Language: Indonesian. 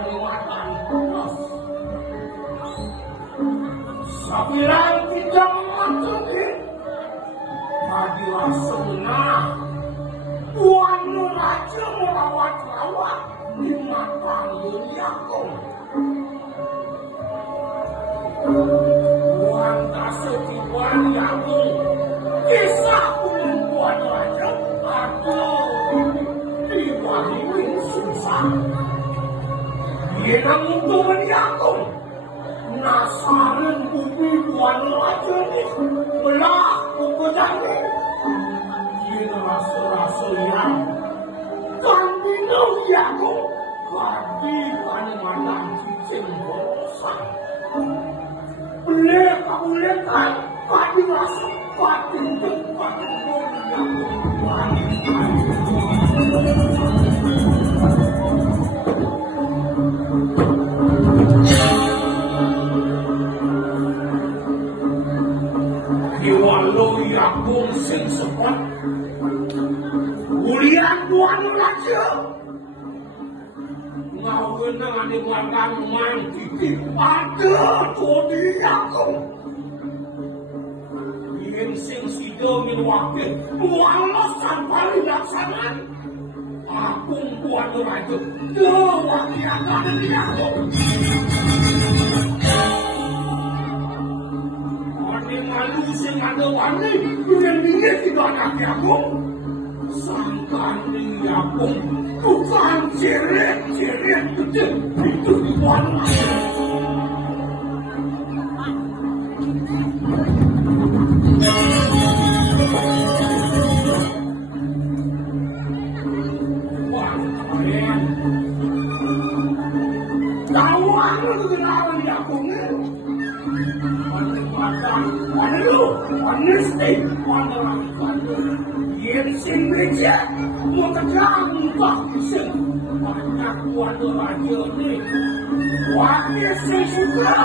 kaliwatan terus. Sabilang tidak matengin, hadilah senang. Tuan Raja merawat-rawat di mata Liliakung. Tuan tak setiap Liliakung, kisah Tuan Raja aduh diwaliin susah. Dia untuk Liliakung. Nasaran bumi Tuan Raja ni belah kejani. Dia rasa-rasa yang kami Liliakung kadi kalimantan cicing borosan. Boleh-bolehkan kadi rasa kadi tempat Liliakung sing sepet kuliah Tuan Raja ngawenang di warang mantiti pada Liliakung yang sing sido min wakil walas sampai laksanaan akung Tuan Raja kewakilan Liliakung malu sing ada wani dengan dia tidak anak Liliakung sangkan Liliakung bukan ceret-ceret gede itu Tuan Raja. Tahu aku kenapa Liliakung ni? Honesty, yang sing meja, mau terjangkau sing banyak Tuan Raja ni, wakil sing suka.